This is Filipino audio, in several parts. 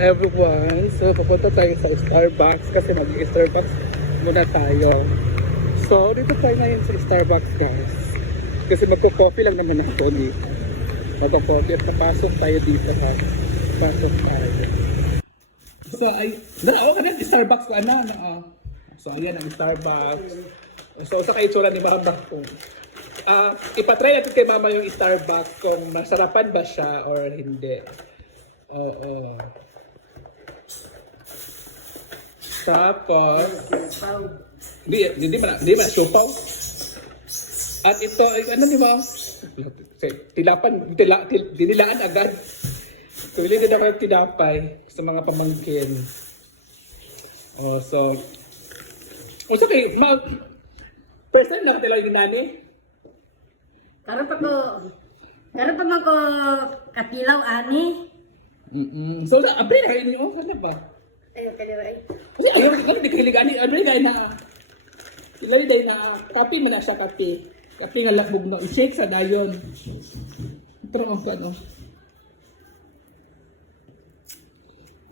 everyone! So, pupunta tayo sa Starbucks kasi mag-Starbucks muna tayo. So, dito tayo ngayon sa Starbucks, guys. Kasi magko-coffee lang naman ako dito. Magko-coffee at napasok tayo dito, ha? Pasok tayo. So, nalawa ka na Starbucks ko, ano? So, ayan ang Starbucks. So, sa kaitsura ni Mama ko. Ipatry natin kay Mama yung Starbucks kung masarapan ba siya or hindi. Oo. Tapos, hindi ba siopaw? At ito, ano di ba? Dinilaan agad. Pili din ako yung tinapay sa mga pamangkin. So okay, first time na katila yung nani? Karon pa man ko katilaw ani. So, abri na kayo niyo, sana ba? Ayo kaliwa ay. Kasi ayaw, di kahiligani, abri na kayo na, ilali dahil na, kape mo na siya kape. Kape nga lakbog no, i-shake sa dayon. Pero ang ano.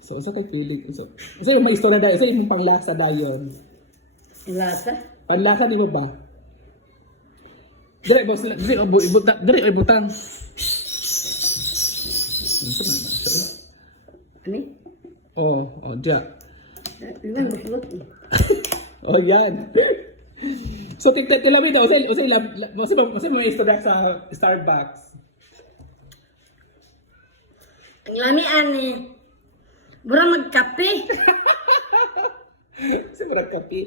So, isa kay feeling, isa yung mga istorya dayon, isa yung panglasa dayon. Lasa? Panlasa di mo ba? Dire, boss, dire, ibutan. Ani? Diyan. Ilan buslot? Yan. So, tilawi daw. Kasi may istorya sa Starbucks. Ang lami ani. Bura magkape. Kasi marang kape.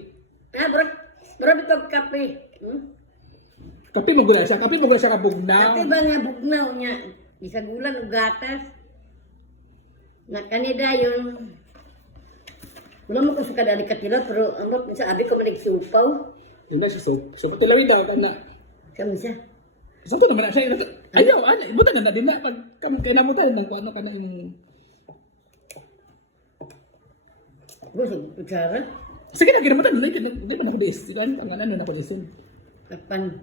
Bura bitog kape. Kape mo gula siya. Kape mo gula siya kabugnaw. Kape ba nga bugnaw niya? Isagulan o gatas. Na kanida yun. Wala mo ko sa kadali katila, pero ang sa abi ko manig supaw. Yun na siya. So, tilawi daw. Kana. Kami siya. So, ito naman na siya. Ayaw, ibutan na din na. Pag kinamutan na kung ano ka na yung... Gusto, kutsara? Sige na, kinamutan na. Hindi mo na ako dis. Sige, ang ano na ako disun. Kapan?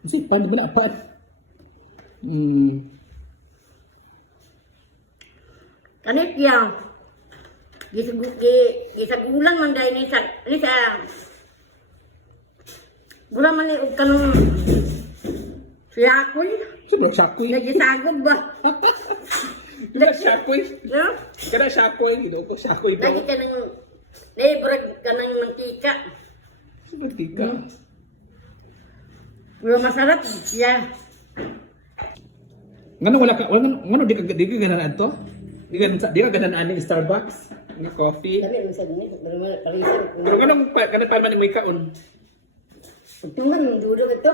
Kasi, paano ba na apan? Kanit yan. Gisagulang man dahil ni sa Bula man ni kanong siyakoy. Sino siyakoy? Nagisagod ba? Kada siyakoy? No? Kada siyakoy? Ito ko siyakoy ba? Lagi ka ng naibrag ka ng mantika. Sino tika? Pero masarap siya. Ngano wala ka, ngano di ka ganaan to? Di ka ganaan ng Starbucks? Ng coffee? Sabi mo sa dinis, Pero ganun pa man may kaon. Tungan mong dulo ito.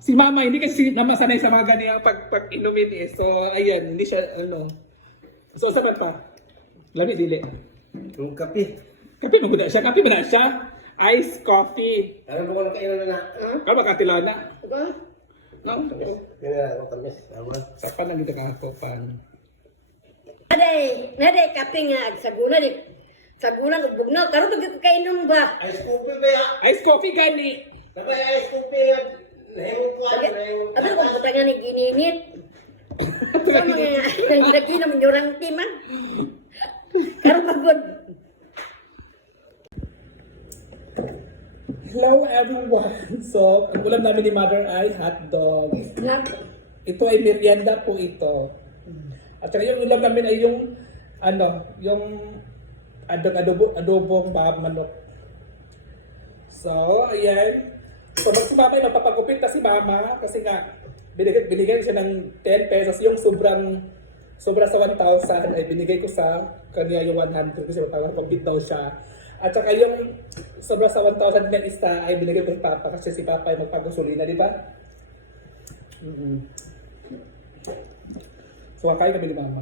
Si Mama, hindi kasi namasanay sa mga ganyan pag inumin eh. So, ayan, hindi siya, ano. So, saan pa? Lami, dili. Yung kape. Kape mo na siya? Kape mo na siya? Iced coffee. Ano ba ko na kayo na? Ano ba katila na? Diba? No? Yan na, ang tamis. Saka lang dito kakakopan. Naday, kape nga, sagulan eh. Sagulan, bugnaw. Karoon ito kainom ba? Ice coffee ba ya? Iced coffee gani! Dapat ice coffee yan. Nahimong ko ano, nahimong Abi ko buta nga ni gininit. Sa mga lagi naman yung rang timan. Karoon pagod. Hello everyone! So, ang ulam namin ni Mother ay hotdog. Ito ay merienda po ito. At saka yung ulam namin ay yung yung adobong manok. So, ayan. So, si Mama ay magpapagupit na si Mama kasi nga binigay siya ng 10 pesos. Yung sobra sa 1,000 ay binigay ko sa kanya yung 100 kasi magpapagupit daw siya. At saka yung sobra sa 1,000 na isa ay binigay ko kay Papa kasi si Papa ay magpagusulina, di ba? So, kakain kami ni Mama.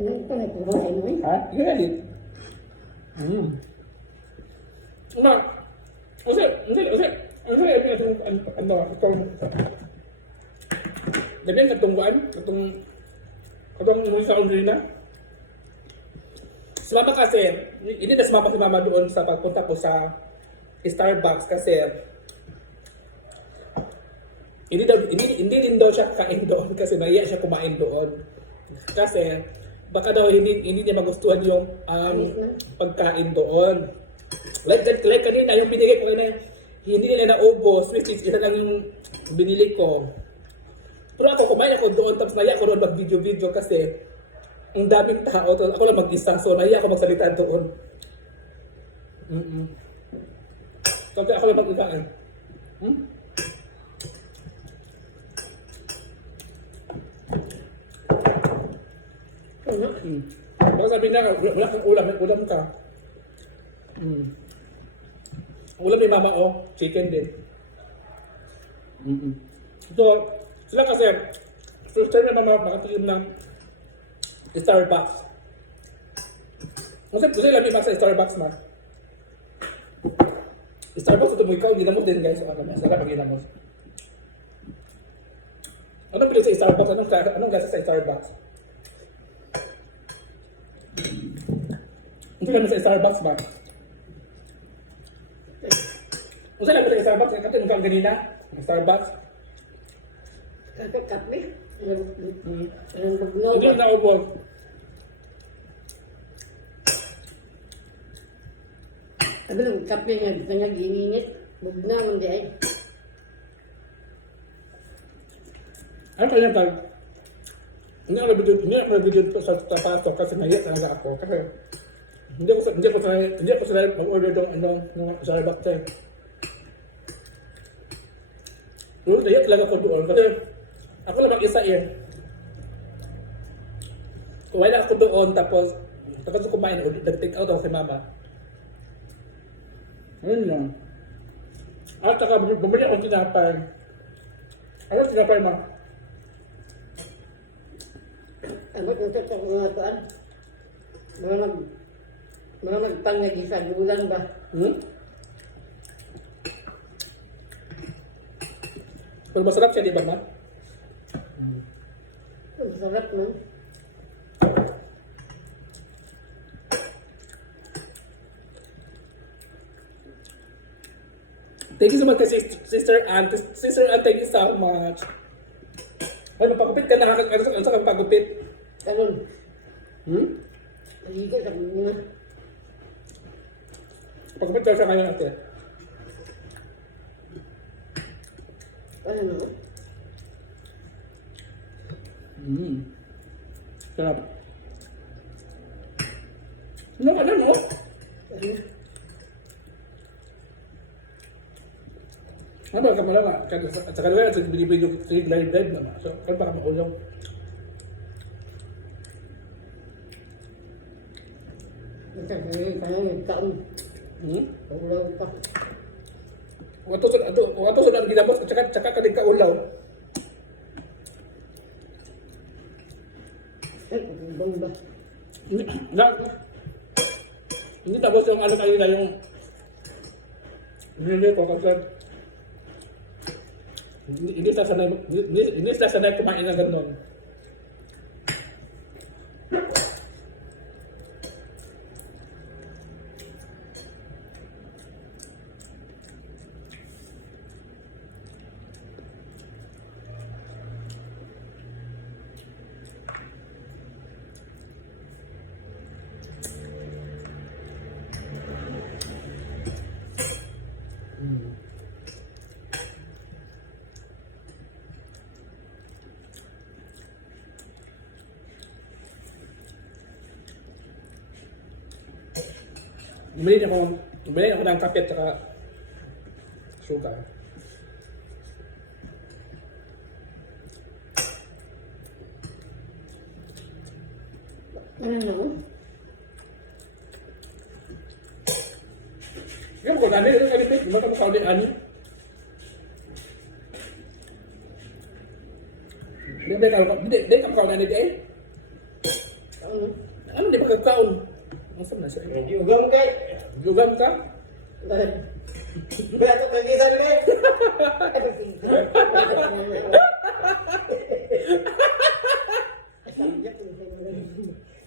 Ano ito na puro sa inyo eh? Ha? Yun na yun. Nga. Kasi, Labihan katungguan, katong umuwi sa Undrina. Sumama kasi, hindi na sumama si Mama doon sa pagpunta ko sa Starbucks kasi hindi din daw siya kakain doon kasi nahiya siya kumain doon. Kasi baka daw hindi niya magustuhan yung pagkain doon. Like kanina, yung binigay ko kanina, hindi nila naubos, which is isa lang yung binili ko. Pero ako, kumain ako doon, tapos nahiya ako doon mag-video-video kasi ang daming tao, tapos ako lang mag-isa, so nahiya ako magsalita doon. Kasi ako lang mag-isa. Baka sabi niya, wala kang ulam, may ulam ka. Ulam ni mama, chicken din. So, sila kasi, first time na mama nakatikim ng Starbucks. Kasi gusto nila may sa Starbucks ma. Starbucks ito mo ikaw, ginamos din guys. Masarap ang ginamos. Anong bilog sa Starbucks? Anong gasa sa Starbucks? Ito naman sa Starbucks ba? Kung saan naman sa Starbucks, kasi mukha ang ganina, Starbucks. Kape? Hindi na ubos. Sabi lang, kape nga, gininit. Bugna, hindi ay. Ano pa yan tayo? Hindi ako nabigyan sa pasok kasi nahiya talaga ako. Kasi hindi ko sanay mag-order ng Starbucks eh. Pero nahiya talaga ako doon kasi ako lang mag-isa eh. Kumain ako doon tapos kumain, nag-take out ako kay mama. Ayun lang. At saka bumili akong tinapay. Ano tinapay ma? Abot yung sa mga tuan. Mga nagpangagi sa gulang ba? Pero masarap siya, di ba ma? Ang sarap no? Thank you so much kay Sister Ann. Sister Ann, thank you so much. Ay, magpagupit ka na. Ano sa magpagupit? Karon. Naligo sa mga. Pagupit ka sa ngayon ate. Ano no? Sarap. Ano ka na, no? Ano ba, kamala nga. At saka naman, sa binibigyo sa live naman. So, kaya baka makulong. Panangin kaon. Ulaw pa. Wato sa nang ginamos, at saka ka din kaulaw. Ay, pagkibang ba? Hindi tapos yung ano kayo na yung hindi ko kasi hindi sasanay kumain ng gano'n. Bumili ako ng kape at saka sugar. Ano no? Yan ko na rin, kalipit. Di ba ka makauli ani? Hindi ka makauli ani di eh? Ano di ba kagkaon? Masa na siya? Hindi ugam kay. Ugam ka? Beto kagisan mo.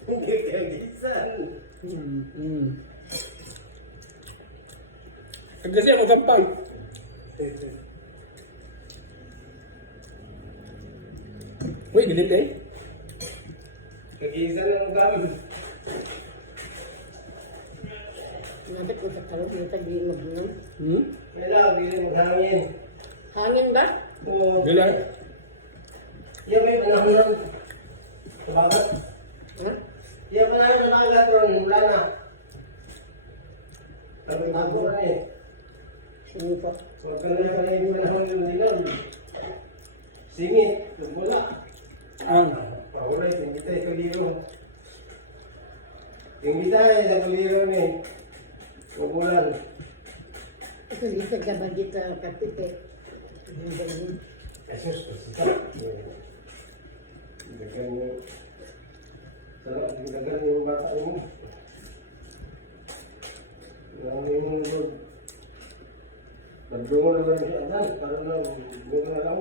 Hindi kagisan. Kasi ako gampang. Uy, galit eh. Kag-isa na ng gamit. Nabit ko sa kalong, yung tabi mag-inom. Kailangan, bilang maghangin. Hangin ba? Oo. Galit. Yan may panahon lang. Sabagat. Ha? Yan panahon sa dagat ron, wala na. Tago na eh. Sino ko? Huwag ka na yung panahon yung nilaw. Singit, nagmula. Ang. Paulay, tingita yung kaliro. Tingita sa kaliro ni. Magulan. Ito dito ka ba dito kapite? Ang galing. Esos, pasita. Dagan mo. Sarap, dagan yung bata mo. Ang yung nagdungo na lang siya. Para na, buka na lang.